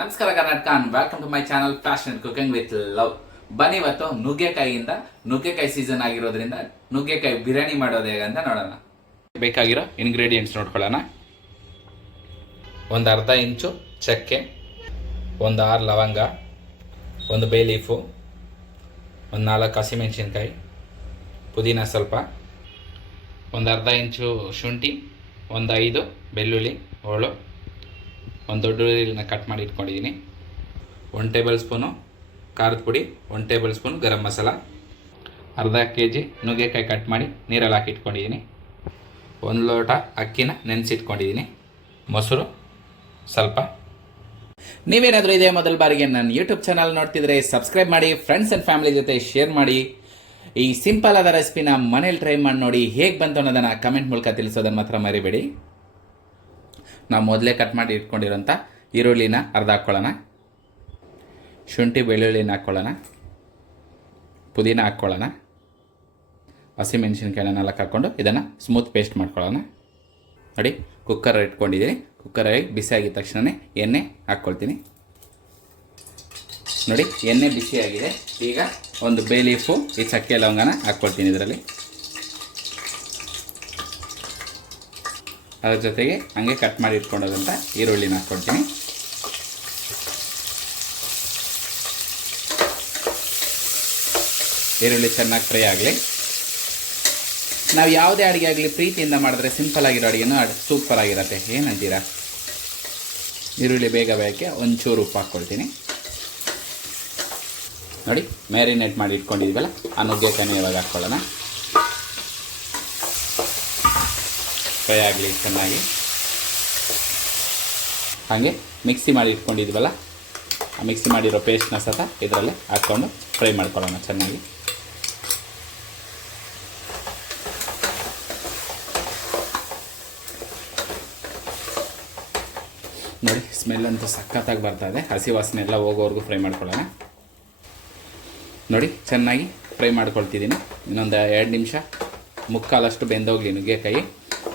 ನಮಸ್ಕಾರ Karnataka and welcome to my channel fashion cooking with love. ಬನ್ನಿ ಇವತ್ತು ನುಗ್ಗೆಕಾಯಿ ಸೀಸನ್ ಆಗಿರೋದ್ರಿಂದ ನುಗ್ಗೆಕಾಯಿ ಬಿರಿಯಾನಿ ಮಾಡೋದು ಹೇಗೆ ಅಂತ ನೋಡೋಣ. ಬೇಕಾಗಿರೋ ಇಂಗ್ರೀಡಿಯೆಂಟ್ಸ್ ನೋಡ್ಕೊಳ್ಳೋಣ. ಒಂದು ಅರ್ಧ ಇಂಚು ಚಕ್ಕೆ, ಒಂದು 6 ಲವಂಗ, ಒಂದು ಬೇ ಲೀಫು, ಒಂದು 4 ಹಸಿಮೆಣಸಿನ್ಕಾಯಿ, ಪುದೀನ ಸ್ವಲ್ಪ, ಒಂದು ಅರ್ಧ ಇಂಚು ಶುಂಠಿ, ಒಂದು 5 ಬೆಳ್ಳುಳ್ಳಿ ಹೋಳು, ಒಂದು ದೊಡ್ಡ ಈರುಳ್ಳಿನ ಕಟ್ ಮಾಡಿ ಇಟ್ಕೊಂಡಿದ್ದೀನಿ, 1 ಟೇಬಲ್ ಸ್ಪೂನು ಖಾರದ ಪುಡಿ, 1 ಟೇಬಲ್ ಸ್ಪೂನ್ ಗರಂ ಮಸಾಲ, ಅರ್ಧ kg ನುಗ್ಗೆಕಾಯಿ ಕಟ್ ಮಾಡಿ ನೀರಲ್ಲಿ ಹಾಕಿ ಇಟ್ಕೊಂಡಿದ್ದೀನಿ, 1 ಲೋಟ ಅಕ್ಕಿನ ನೆನೆಸಿಟ್ಕೊಂಡಿದ್ದೀನಿ, ಮೊಸರು ಸ್ವಲ್ಪ. ನೀವೇನಾದರೂ ಇದೇ ಮೊದಲ ಬಾರಿಗೆ ನನ್ನ ಯೂಟ್ಯೂಬ್ ಚಾನಲ್ ನೋಡ್ತಿದ್ರೆ ಸಬ್ಸ್ಕ್ರೈಬ್ ಮಾಡಿ, ಫ್ರೆಂಡ್ಸ್ ಆ್ಯಂಡ್ ಫ್ಯಾಮಿಲಿ ಜೊತೆ ಶೇರ್ ಮಾಡಿ. ಈ ಸಿಂಪಲ್ ಆದ ರೆಸಿಪಿನ ಮನೇಲಿ ಟ್ರೈ ಮಾಡಿ ನೋಡಿ, ಹೇಗೆ ಬಂತು ಅನ್ನೋದನ್ನು ಕಮೆಂಟ್ ಮೂಲಕ ತಿಳಿಸೋದನ್ನು ಮಾತ್ರ ಮರಿಬೇಡಿ. ನಾವು ಮೊದಲೇ ಕಟ್ ಮಾಡಿ ಇಟ್ಕೊಂಡಿರೋಂಥ ಈರುಳ್ಳಿನ ಅರ್ಧ ಹಾಕ್ಕೊಳ್ಳೋಣ, ಶುಂಠಿ ಬೆಳ್ಳುಳ್ಳಿನ ಹಾಕ್ಕೊಳ್ಳೋಣ, ಪುದೀನ ಹಾಕ್ಕೊಳ್ಳೋಣ, ಹಸಿಮೆಣಸಿನ್ಕಾಯಿನ 4 ಹಾಕ್ಕೊಂಡು ಇದನ್ನು ಸ್ಮೂತ್ ಪೇಸ್ಟ್ ಮಾಡ್ಕೊಳ್ಳೋಣ. ನೋಡಿ, ಕುಕ್ಕರ್ ಇಟ್ಕೊಂಡಿದ್ದೀನಿ. ಕುಕ್ಕರಾಗಿ ಬಿಸಿ ಆಗಿದ ತಕ್ಷಣ ಎಣ್ಣೆ ಹಾಕ್ಕೊಳ್ತೀನಿ. ನೋಡಿ, ಎಣ್ಣೆ ಬಿಸಿಯಾಗಿದೆ. ಈಗ ಒಂದು ಬೇ ಲೀಫು, ಈ ಚಕ್ಕೆ ಲವಂಗನ ಹಾಕ್ಕೊಳ್ತೀನಿ ಇದರಲ್ಲಿ. ಅದ್ರ ಜೊತೆಗೆ ಹಂಗೆ ಕಟ್ ಮಾಡಿ ಇಟ್ಕೊಂಡೋದಂಥ ಈರುಳ್ಳಿನ ಹಾಕ್ಕೊಳ್ತೀನಿ. ಈರುಳ್ಳಿ ಚೆನ್ನಾಗಿ ಫ್ರೈ ಆಗಲಿ. ನಾವು ಯಾವುದೇ ಅಡುಗೆ ಆಗಲಿ ಪ್ರೀತಿಯಿಂದ ಮಾಡಿದ್ರೆ ಸಿಂಪಲ್ ಆಗಿರೋ ಅಡುಗೆನೂ ಸೂಪರ್ ಆಗಿರುತ್ತೆ. ಏನಂತೀರಾ? ಈರುಳ್ಳಿ ಬೇಗ ಬೇಯಕ್ಕೆ ಒಂಚೂರು ಉಪ್ಪು ಹಾಕ್ಕೊಳ್ತೀನಿ. ನೋಡಿ, ಮ್ಯಾರಿನೇಟ್ ಮಾಡಿ ಇಟ್ಕೊಂಡಿದ್ದೀವಲ್ಲ, ಆ ನುಗ್ಗೆಕಾಯಿನ ಇವಾಗ ಹಾಕ್ಕೊಳ್ಳೋಣ. ಫ್ರೈ ಆಗಲಿ ಚೆನ್ನಾಗಿ. ಹಾಗೆ ಮಿಕ್ಸಿ ಮಾಡಿ ಇಟ್ಕೊಂಡಿದ್ವಲ್ಲ, ಆ ಮಿಕ್ಸಿ ಮಾಡಿರೋ ಪೇಸ್ಟ್ನ ಸಹ ಇದರಲ್ಲೇ ಹಾಕ್ಕೊಂಡು ಫ್ರೈ ಮಾಡ್ಕೊಳ್ಳೋಣ ಚೆನ್ನಾಗಿ. ನೋಡಿ, ಸ್ಮೆಲ್ ಅಂತೂ ಸಖತ್ತಾಗಿ ಬರ್ತಾ ಇದೆ. ಹಸಿ ವಾಸನೆ ಎಲ್ಲ ಹೋಗೋವರೆಗೂ ಫ್ರೈ ಮಾಡ್ಕೊಳ್ಳೋಣ. ನೋಡಿ, ಚೆನ್ನಾಗಿ ಫ್ರೈ ಮಾಡ್ಕೊಳ್ತಿದ್ದೀನಿ. ಇನ್ನೊಂದು 2 ನಿಮಿಷ, ಮುಕ್ಕಾಲಷ್ಟು ಬೆಂದೋಗ್ಲಿ ನುಗ್ಗೆಕಾಯಿ.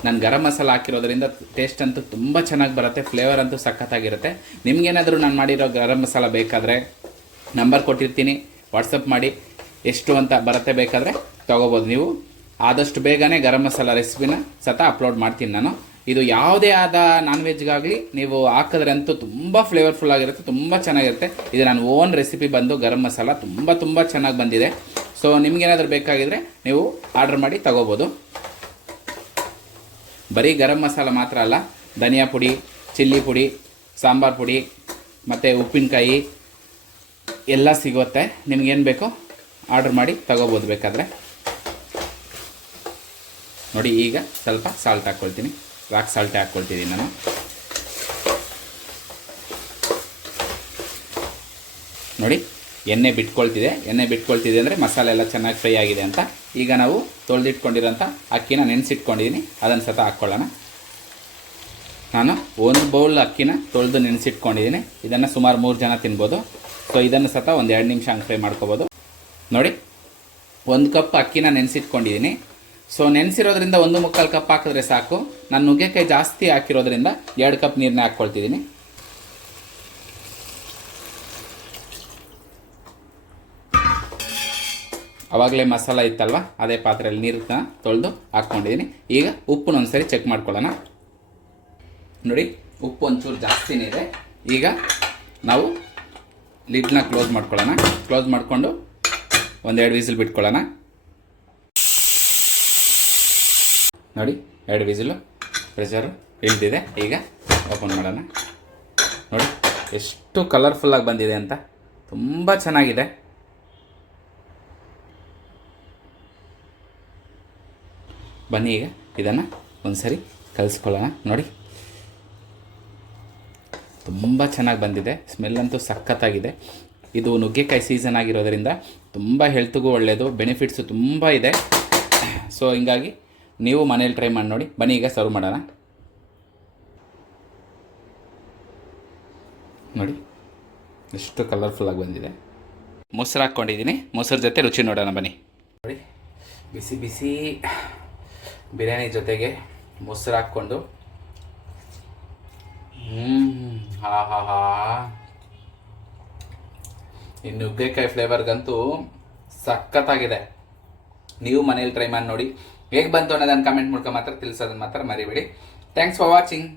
ನಾನು ಗರಂ ಮಸಾಲ ಹಾಕಿರೋದ್ರಿಂದ ಟೇಸ್ಟ್ ಅಂತೂ ತುಂಬ ಚೆನ್ನಾಗಿ ಬರುತ್ತೆ, ಫ್ಲೇವರ್ ಅಂತೂ ಸಖತ್ತಾಗಿರುತ್ತೆ. ನಿಮಗೇನಾದರೂ ನಾನು ಮಾಡಿರೋ ಗರಂ ಮಸಾಲ ಬೇಕಾದರೆ ನಂಬರ್ ಕೊಟ್ಟಿರ್ತೀನಿ, ವಾಟ್ಸಪ್ ಮಾಡಿ ಎಷ್ಟು ಅಂತ ಬರುತ್ತೆ, ಬೇಕಾದರೆ ತೊಗೋಬೋದು. ನೀವು ಆದಷ್ಟು ಬೇಗನೆ ಗರಂ ಮಸಾಲ ರೆಸಿಪಿನ ಅಪ್ಲೋಡ್ ಮಾಡ್ತೀನಿ ನಾನು. ಇದು ಯಾವುದೇ ಆದ ನಾನ್ ವೆಜ್ಗಾಗಲಿ ನೀವು ಹಾಕಿದ್ರೆ ಅಂತೂ ತುಂಬ ಫ್ಲೇವರ್ಫುಲ್ ಆಗಿರುತ್ತೆ, ತುಂಬ ಚೆನ್ನಾಗಿರುತ್ತೆ. ಇದು ನಾನು ಓನ್ ರೆಸಿಪಿ ಬಂದು ಗರಂ ಮಸಾಲ ತುಂಬ ಚೆನ್ನಾಗಿ ಬಂದಿದೆ. ಸೊ ನಿಮಗೇನಾದರೂ ಬೇಕಾಗಿದ್ದರೆ ನೀವು ಆರ್ಡ್ರ್ ಮಾಡಿ ತೊಗೋಬೋದು. ಬರೀ ಗರಂ ಮಸಾಲ ಮಾತ್ರ ಅಲ್ಲ, ಧನಿಯಾ ಪುಡಿ, ಚಿಲ್ಲಿ ಪುಡಿ, ಸಾಂಬಾರು ಪುಡಿ ಮತ್ತು ಉಪ್ಪಿನಕಾಯಿ ಎಲ್ಲ ಸಿಗುತ್ತೆ. ನಿಮಗೇನು ಬೇಕೋ ಆರ್ಡ್ರ್ ಮಾಡಿ ತೊಗೋಬೋದು ಬೇಕಾದರೆ. ನೋಡಿ, ಈಗ ಸ್ವಲ್ಪ ಸಾಲ್ಟ್ ಹಾಕ್ಕೊಳ್ತೀನಿ. ರಾಕ್ ಸಾಲ್ಟೇ ಹಾಕ್ಕೊಳ್ತಿದ್ದೀನಿ ನಾನು. ನೋಡಿ, ಎಣ್ಣೆ ಬಿಟ್ಕೊಳ್ತಿದೆ ಅಂದರೆ ಮಸಾಲೆ ಎಲ್ಲ ಚೆನ್ನಾಗಿ ಫ್ರೈ ಆಗಿದೆ ಅಂತ. ಈಗ ನಾವು ತೊಳೆದಿಟ್ಕೊಂಡಿರೋಂಥ ಅಕ್ಕಿನ ನೆನೆಸಿಟ್ಕೊಂಡಿದ್ದೀನಿ, ಅದನ್ನು ಹಾಕ್ಕೊಳ್ಳೋಣ. ನಾನು 1 ಬೌಲ್ ಅಕ್ಕಿನ ತೊಳೆದು ನೆನೆಸಿಟ್ಕೊಂಡಿದ್ದೀನಿ. ಇದನ್ನು ಸುಮಾರು 3 ಜನ ತಿನ್ಬೋದು. ಸೊ ಇದನ್ನು ಒಂದು 2 ನಿಮಿಷ ಹಂಗೆ ಫ್ರೈ ಮಾಡ್ಕೋಬೋದು. ನೋಡಿ, 1 ಕಪ್ ಅಕ್ಕಿನ ನೆನೆಸಿಟ್ಕೊಂಡಿದ್ದೀನಿ. ಸೊ ನೆನೆಸಿರೋದ್ರಿಂದ 1 ಕಪ್ ಹಾಕಿದ್ರೆ ಸಾಕು. ನಾನು ನುಗ್ಗೆಕಾಯಿ ಜಾಸ್ತಿ ಹಾಕಿರೋದ್ರಿಂದ 2 ಕಪ್ ನೀರನ್ನ ಹಾಕ್ಕೊಳ್ತಿದ್ದೀನಿ. ಆವಾಗಲೇ ಮಸಾಲ ಇತ್ತಲ್ವ, ಅದೇ ಪಾತ್ರೆಯಲ್ಲಿ ನೀರನ್ನ ತೊಳೆದು ಹಾಕ್ಕೊಂಡಿದ್ದೀನಿ. ಈಗ ಉಪ್ಪನ್ನ ಒಂದ್ಸರಿ ಚೆಕ್ ಮಾಡ್ಕೊಳ್ಳೋಣ. ನೋಡಿ, ಉಪ್ಪು ಒಂಚೂರು ಜಾಸ್ತಿನೇ ಇದೆ. ಈಗ ನಾವು ಲಿಡ್ನ ಕ್ಲೋಸ್ ಮಾಡ್ಕೊಳ್ಳೋಣ. ಕ್ಲೋಸ್ ಮಾಡಿಕೊಂಡು 1-2 ವಿಸಿಲ್ ಬಿಟ್ಕೊಳ್ಳೋಣ. ನೋಡಿ, 2 ವಿಸಿಲು, ಪ್ರೆಷರು ಇಳಿದಿದೆ. ಈಗ ಓಪನ್ ಮಾಡೋಣ. ನೋಡಿ, ಎಷ್ಟು ಕಲರ್ಫುಲ್ಲಾಗಿ ಬಂದಿದೆ ಅಂತ, ತುಂಬ ಚೆನ್ನಾಗಿದೆ. ಬನ್ನಿ ಈಗ ಇದನ್ನು ಒಂದ್ಸರಿ ಕಲಿಸ್ಕೊಳ್ಳೋಣ. ನೋಡಿ, ತುಂಬ ಚೆನ್ನಾಗಿ ಬಂದಿದೆ. ಸ್ಮೆಲ್ ಅಂತೂ ಸಖತ್ತಾಗಿದೆ. ಇದು ನುಗ್ಗೆಕಾಯಿ ಸೀಸನ್ ಆಗಿರೋದ್ರಿಂದ ತುಂಬ ಹೆಲ್ತ್ಗೂ ಒಳ್ಳೆಯದು, ಬೆನಿಫಿಟ್ಸು ತುಂಬ ಇದೆ. ಸೊ ಹಿಂಗಾಗಿ ನೀವು ಮನೇಲಿ ಟ್ರೈ ಮಾಡಿ ನೋಡಿ. ಬನ್ನಿ ಈಗ ಸರ್ವ್ ಮಾಡೋಣ. ನೋಡಿ, ಎಷ್ಟು ಕಲರ್ಫುಲ್ಲಾಗಿ ಬಂದಿದೆ. ಮೊಸರು ಹಾಕ್ಕೊಂಡಿದ್ದೀನಿ. ಮೊಸರು ಜೊತೆ ರುಚಿ ನೋಡೋಣ ಬನ್ನಿ. ನೋಡಿ, ಬಿಸಿ ಬಿಸಿ ಬಿರಿಯಾನಿ ಜೊತೆಗೆ ಮೊಸರು ಹಾಕ್ಕೊಂಡು ಹಾ ಹಾ ಹಾ ಈ ನುಗ್ಗೆಕಾಯಿ ಫ್ಲೇವರ್ಗಂತೂ ಸಖತ್ತಾಗಿದೆ. ನೀವು ಮನೇಲಿ ಟ್ರೈ ಮಾಡಿ ನೋಡಿ. ಹೇಗೆ ಬಂತು ಅನ್ನೋದನ್ನು ಕಮೆಂಟ್ ಮೂಲಕ ಮಾತ್ರ ತಿಳಿಸೋದನ್ನು ಮಾತ್ರ ಮರಿಬೇಡಿ. Thanks for watching.